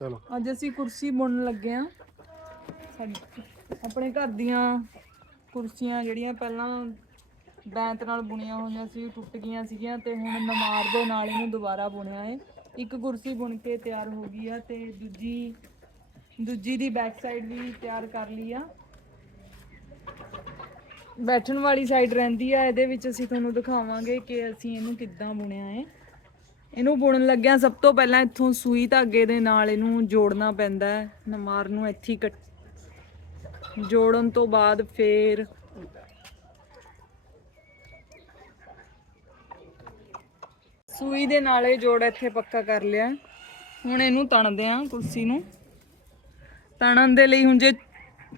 ਚਲੋ। ਅੱਜ ਅਸੀਂ ਕੁਰਸੀ ਬੁਣਨ ਲੱਗੇ ਆ ਆਪਣੇ ਘਰ ਦੀਆਂ ਕੁਰਸੀਆਂ ਜਿਹੜੀਆਂ ਪਹਿਲਾਂ ਬੈਂਤ ਨਾਲ ਬੁਣੀਆਂ ਹੋਈਆਂ ਸੀ ਉਹ ਟੁੱਟ ਗਈਆਂ ਸੀਗੀਆਂ ਤੇ ਹੁਣ ਨਮਾਰ ਦੇ ਨਾਲ ਇਹਨੂੰ ਦੁਬਾਰਾ ਬੁਣਿਆ ਏ ਇੱਕ ਕੁਰਸੀ ਬੁਣ ਕੇ ਤਿਆਰ ਹੋ ਗਈ ਆ ਤੇ ਦੂਜੀ ਦੂਜੀ ਦੀ ਬੈਕ ਸਾਈਡ ਵੀ ਤਿਆਰ ਕਰ ਲਈ ਆ। ਬੈਠਣ ਵਾਲੀ ਸਾਈਡ ਰਹਿੰਦੀ ਆ, ਇਹਦੇ ਵਿੱਚ ਅਸੀਂ ਤੁਹਾਨੂੰ ਦਿਖਾਵਾਂਗੇ ਕਿ ਅਸੀਂ ਇਹਨੂੰ ਕਿੱਦਾਂ ਬੁਣਿਆ ਏ ਇਹਨੂੰ ਬੁਣਨ ਲੱਗਿਆ ਸਭ ਤੋਂ ਪਹਿਲਾਂ ਇੱਥੋਂ ਸੂਈ ਧਾਗੇ ਦੇ ਨਾਲ ਇਹਨੂੰ ਜੋੜਨਾ ਪੈਂਦਾ ਹੈ। ਨਮਾਰ ਨੂੰ ਇੱਥੇ ਹੀ ਜੋੜਨ ਤੋਂ ਬਾਅਦ ਫੇਰ ਸੂਈ ਦੇ ਨਾਲ ਇਹ ਜੋੜ ਇੱਥੇ ਪੱਕਾ ਕਰ ਲਿਆ। ਹੁਣ ਇਹਨੂੰ ਤਣਦੇ ਆ ਕੁਰਸੀ ਨੂੰ। ਤਣਨ ਦੇ ਲਈ ਹੁਣ ਜੇ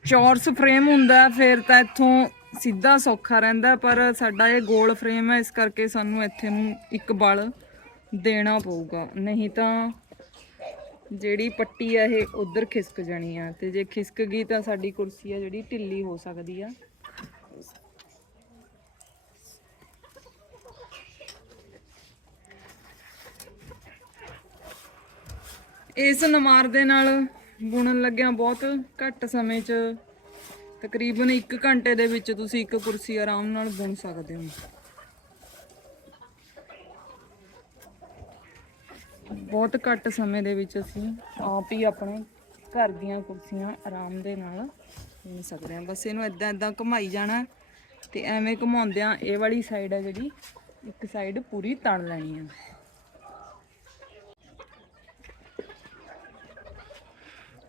ਚੌਰਸ ਫਰੇਮ ਹੁੰਦਾ ਫਿਰ ਤਾਂ ਇੱਥੋਂ ਸਿੱਧਾ ਸੌਖਾ ਰਹਿੰਦਾ ਪਰ ਸਾਡਾ ਇਹ ਗੋਲ ਫਰੇਮ ਹੈ, ਇਸ ਕਰਕੇ ਸਾਨੂੰ ਇੱਥੇ ਨੂੰ ਇੱਕ ਬਲ ਦੇਣਾ ਪਊਗਾ। ਨਹੀਂ ਤਾਂ ਜਿਹੜੀ ਪੱਟੀ ਆ ਇਹ ਉਧਰ ਖਿਸਕ ਜਾਣੀ ਆ ਤੇ ਜੇ ਖਿਸਕ ਗਈ ਤਾਂ ਸਾਡੀ ਕੁਰਸੀ ਆ ਜਿਹੜੀ ਢਿੱਲੀ ਹੋ ਸਕਦੀ ਆ। ਇਸ ਨਮਾਰ ਦੇ ਨਾਲ ਬੁਣਨ ਲੱਗਿਆ ਬਹੁਤ ਘੱਟ ਸਮੇਂ 'ਚ ਤਕਰੀਬਨ 1 ਘੰਟੇ ਦੇ ਵਿੱਚ ਤੁਸੀਂ ਇੱਕ ਕੁਰਸੀ ਆਰਾਮ ਨਾਲ ਬੁਣ ਸਕਦੇ ਹੋ। ਬਹੁਤ ਘੱਟ ਸਮੇਂ ਦੇ ਵਿੱਚ ਅਸੀਂ ਆਪ ਹੀ ਆਪਣੇ ਘਰ ਦੀਆਂ ਕੁਰਸੀਆਂ ਆਰਾਮ ਦੇ ਨਾਲ ਬੁਣ ਸਕਦੇ ਹਾਂ। ਬਸ ਇਹਨੂੰ ਇਦਾਂ ਇਦਾਂ ਘੁਮਾਈ ਜਾਣਾ ਤੇ ਐਵੇਂ ਘੁਮਾਉਂਦਿਆਂ ਇਹ ਵਾਲੀ ਸਾਈਡ ਹੈ ਜਿਹੜੀ, ਇੱਕ ਸਾਈਡ ਪੂਰੀ ਤਣ ਲੈਣੀ ਹੈ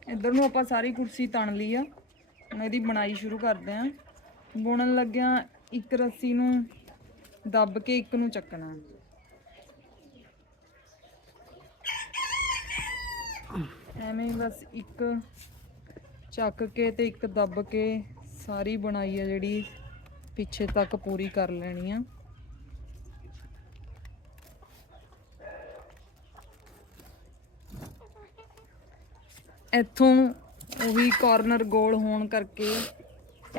ਇੱਧਰ ਨੂੰ ਆਪਾਂ ਸਾਰੀ ਕੁਰਸੀ ਤਣ ਲਈ ਆ। ਹੁਣ ਇਹਦੀ ਬਣਾਈ ਸ਼ੁਰੂ ਕਰਦੇ ਆਂ ਬੁਣਨ ਲੱਗਿਆ ਇੱਕ ਰੱਸੀ ਨੂੰ ਦੱਬ ਕੇ ਇੱਕ ਨੂੰ ਚੱਕਣਾ। ਐਵੇਂ ਬਸ ਇੱਕ ਚੱਕ ਕੇ ਤੇ ਇੱਕ ਦੱਬ ਕੇ ਸਾਰੀ ਬਣਾਈ ਆ ਜਿਹੜੀ ਪਿੱਛੇ ਤੱਕ ਪੂਰੀ ਕਰ ਲੈਣੀ ਆ। ਇੱਥੋਂ ਉਹੀ ਕਾਰਨਰ ਗੋਲ ਹੋਣ ਕਰਕੇ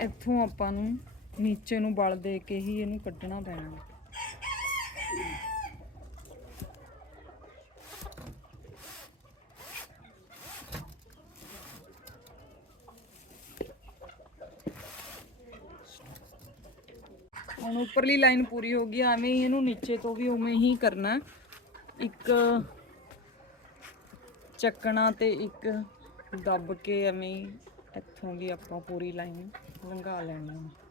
ਇੱਥੋਂ ਆਪਾਂ ਨੂੰ ਨੀਚੇ ਨੂੰ ਬਲ ਦੇ ਕੇ ਹੀ ਇਹਨੂੰ ਕੱਢਣਾ ਪੈਣਾ। ਹੁਣ ਉੱਪਰਲੀ ਲਾਈਨ ਪੂਰੀ ਹੋ ਗਈ, ਐਵੇਂ ਹੀ ਇਹਨੂੰ ਨੀਚੇ ਤੋਂ ਵੀ ਉਵੇਂ ਹੀ ਕਰਨਾ। ਇੱਕ ਚੱਕਣਾ ਤੇ ਇੱਕ ਦੱਬ ਕੇ ਐਵੇਂ ਹੀ ਇੱਥੋਂ ਵੀ ਆਪਾਂ ਪੂਰੀ ਲਾਈਨ ਲੰਘਾ ਲੈਣੀ। ਹੈ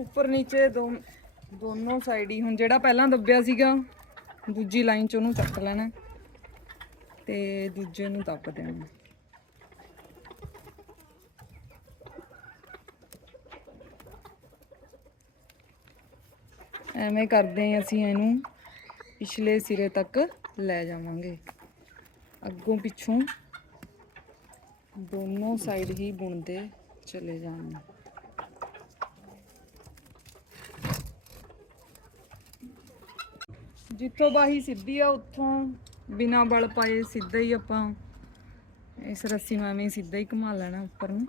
ਉੱਪਰ ਨੀਚੇ ਦੋ, ਦੋਨੋਂ ਸਾਈਡ ਹੀ। ਹੁਣ ਜਿਹੜਾ ਪਹਿਲਾਂ ਦੱਬਿਆ ਸੀਗਾ, ਦੂਜੀ ਲਾਈਨ ਚ ਉਹਨੂੰ ਚੱਕ ਲੈਣਾ ਤੇ ਦੂਜੇ ਨੂੰ ਦੱਬ ਦੇਣਾ ਐਵੇਂ ਕਰਦੇ ਹਾਂ ਅਸੀਂ ਇਹਨੂੰ। ਪਿਛਲੇ ਸਿਰੇ ਤੱਕ ਲੈ ਜਾਵਾਂਗੇ। ਅੱਗੋਂ ਪਿੱਛੋਂ ਦੋਨੋਂ ਸਾਈਡ ਹੀ ਬੁਣਦੇ ਚਲੇ ਜਾਣਾ ਜਿੱਥੋਂ ਬਾਹੀ ਸਿੱਧੀ ਆ, ਉੱਥੋਂ ਬਿਨਾ ਬਲ ਪਾਏ ਸਿੱਧਾ ਹੀ ਆਪਾਂ ਇਸ ਰੱਸੀ ਨੂੰ ਐਵੇਂ ਸਿੱਧਾ ਹੀ ਘੁਮਾ ਲੈਣਾ ਉੱਪਰ ਨੂੰ।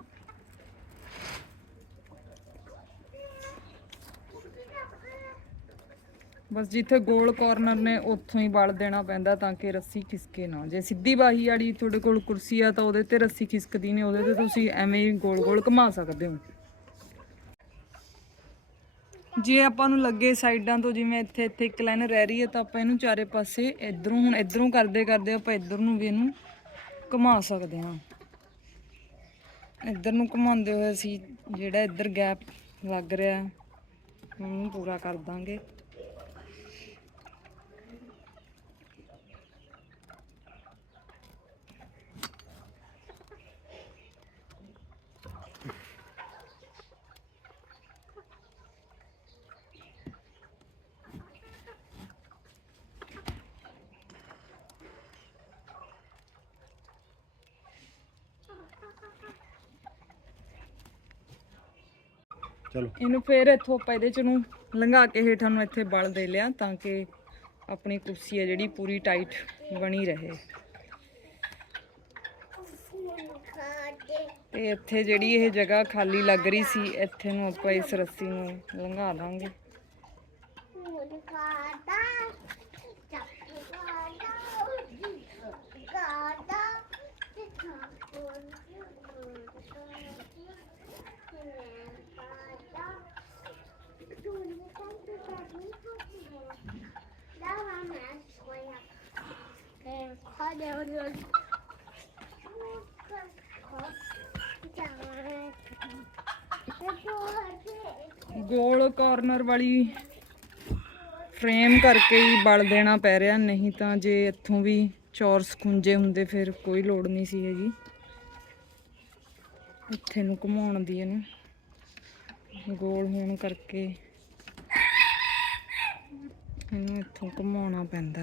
ਬਸ ਜਿੱਥੇ ਗੋਲ ਕਾਰਨਰ ਨੇ, ਉੱਥੋਂ ਹੀ ਬਲ ਦੇਣਾ ਪੈਂਦਾ ਤਾਂ ਕਿ ਰੱਸੀ ਖਿਸਕੇ ਨਾ ਜੇ ਸਿੱਧੀ ਬਾਹੀ ਵਾਲੀ ਤੁਹਾਡੇ ਕੋਲ ਕੁਰਸੀ ਆ ਤਾਂ ਉਹਦੇ ਤੇ ਰੱਸੀ ਖਿਸਕਦੀ ਨਹੀਂ ਉਹਦੇ ਤੇ ਤੁਸੀਂ ਐਵੇਂ ਹੀ ਗੋਲ ਗੋਲ ਘੁਮਾ ਸਕਦੇ ਹੋ। ਜੇ ਆਪਾਂ ਨੂੰ ਲੱਗੇ ਸਾਈਡਾਂ ਤੋਂ, ਜਿਵੇਂ ਇੱਥੇ ਇੱਥੇ ਇੱਕ ਲਾਈਨ ਰਹਿ ਰਹੀ ਹੈ, ਤਾਂ ਆਪਾਂ ਇਹਨੂੰ ਚਾਰੇ ਪਾਸੇ ਇਧਰੋਂ, ਹੁਣ ਇਧਰੋਂ ਕਰਦੇ ਕਰਦੇ ਆਪਾਂ ਇਧਰ ਨੂੰ ਵੀ ਇਹਨੂੰ ਘੁਮਾ ਸਕਦੇ ਹਾਂ। ਇਧਰ ਨੂੰ ਘੁਮਾਉਂਦੇ ਹੋਏ ਅਸੀਂ ਜਿਹੜਾ ਇਧਰ ਗੈਪ ਲੱਗ ਰਿਹਾ, ਉਹਨੂੰ ਪੂਰਾ ਕਰ ਦਾਂਗੇ। ਚਲੋ। ਇਹਨੂੰ ਫੇਰ ਇੱਥੋਂ ਆਪਾਂ ਇਹਦੇ ਚ ਨੂੰ ਲੰਘਾ ਕੇ ਹੇਠਾਂ ਨੂੰ ਇੱਥੇ ਬਲ ਦੇ ਲਿਆ ਤਾਂ ਕਿ ਆਪਣੀ ਕੁਰਸੀ ਹੈ ਜਿਹੜੀ ਪੂਰੀ ਟਾਈਟ ਬਣੀ ਰਹੇ। ਤੇ ਇੱਥੇ ਜਿਹੜੀ ਇਹ ਜਗ੍ਹਾ ਖਾਲੀ ਲੱਗ ਰਹੀ ਸੀ ਇੱਥੇ ਨੂੰ ਆਪਾਂ ਇਸ ਰੱਸੀ ਨੂੰ ਲੰਘਾ ਦਾਂਗੇ। ਗੋਲ ਕਾਰਨਰ ਵਾਲੀ ਫਰੇਮ ਕਰਕੇ ਹੀ ਬਲ ਦੇਣਾ ਪੈ ਰਿਹਾ, ਨਹੀਂ ਤਾਂ ਜੇ ਇੱਥੋਂ ਵੀ ਚੌਰਸ ਖੁੰਝੇ ਹੁੰਦੇ ਫਿਰ ਕੋਈ ਲੋੜ ਨਹੀਂ ਸੀ ਹੈਗੀ। ਇੱਥੇ ਨੂੰ ਘੁਮਾਉਣ ਦੀ ਇਹਨੂੰ। ਗੋਲ ਹੋਣ ਕਰਕੇ ਇਹਨੂੰ ਇੱਥੋਂ ਘੁਮਾਉਣਾ ਪੈਂਦਾ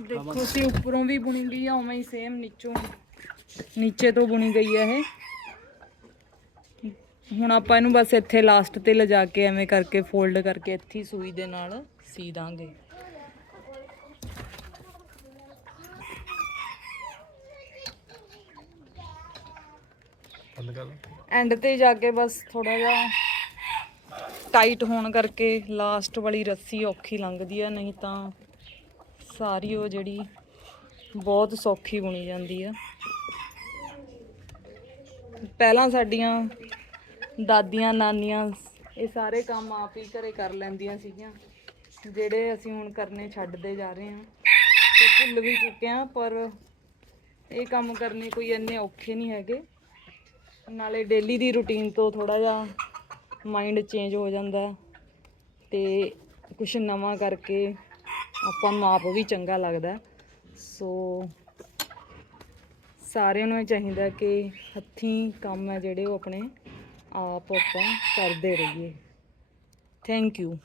ਦੇਖੋ ਸੀ ਉੱਪਰੋਂ ਵੀ ਬੁਣੀ ਗਈ ਆ ਉਵੇਂ ਹੀ ਸੇਮ ਨੀਚੋਂ ਨੀਚੇ ਤੋਂ ਬੁਣੀ ਗਈ ਆ ਇਹ। ਹੁਣ ਆਪਾਂ ਇਹਨੂੰ ਬਸ ਇੱਥੇ ਲਾਸਟ ਤੇ ਲਿਜਾ ਕੇ ਐਵੇਂ ਕਰਕੇ ਫੋਲਡ ਕਰਕੇ ਇੱਥੇ ਸੂਈ ਦੇ ਨਾਲ ਸੀ ਦਾਂਗੇ। ਐਂਡ ਤੇ ਜਾ ਕੇ ਬਸ ਥੋੜਾ ਜਿਹਾ ਟਾਈਟ ਹੋਣ ਕਰਕੇ ਲਾਸਟ ਵਾਲੀ ਰੱਸੀ ਔਖੀ ਲੰਘਦੀ ਆ, ਨਹੀਂ ਤਾਂ ਸਾਰੀ ਉਹ ਜਿਹੜੀ ਬਹੁਤ ਸੌਖੀ ਬੁਣੀ ਜਾਂਦੀ ਆ। ਪਹਿਲਾਂ ਸਾਡੀਆਂ ਦਾਦੀਆਂ, ਨਾਨੀਆਂ ਇਹ ਸਾਰੇ ਕੰਮ ਆਪ ਹੀ ਘਰੇ ਕਰ ਲੈਂਦੀਆਂ ਸੀਗੀਆਂ, ਜਿਹੜੇ ਅਸੀਂ ਹੁਣ ਕਰਨੇ ਛੱਡਦੇ ਜਾ ਰਹੇ ਹਾਂ। ਤੇ ਭੁੱਲ ਵੀ ਚੁੱਕੇ ਹਾਂ, ਪਰ ਇਹ ਕੰਮ ਕਰਨੇ ਕੋਈ ਇੰਨੇ ਔਖੇ ਨਹੀਂ ਹੈਗੇ। ਨਾਲੇ ਡੇਲੀ ਦੀ ਰੁਟੀਨ ਤੋਂ ਥੋੜਾ ਜਿਹਾ ਮਾਈਂਡ ਚੇਂਜ ਹੋ ਜਾਂਦਾ ਤੇ ਕੁਝ ਨਵਾਂ ਕਰਕੇ ਆਪਾਂ ਨੂੰ ਆਪ ਵੀ ਚੰਗਾ ਲੱਗਦਾ ਸੋ ਸਾਰਿਆਂ ਨੂੰ ਇਹ ਚਾਹੀਦਾ ਕਿ ਹੱਥੀਂ ਕੰਮ ਹੈ ਜਿਹੜੇ ਉਹ ਆਪਣੇ ਆਪ ਆਪਾਂ ਕਰਦੇ ਰਹੀਏ। Thank you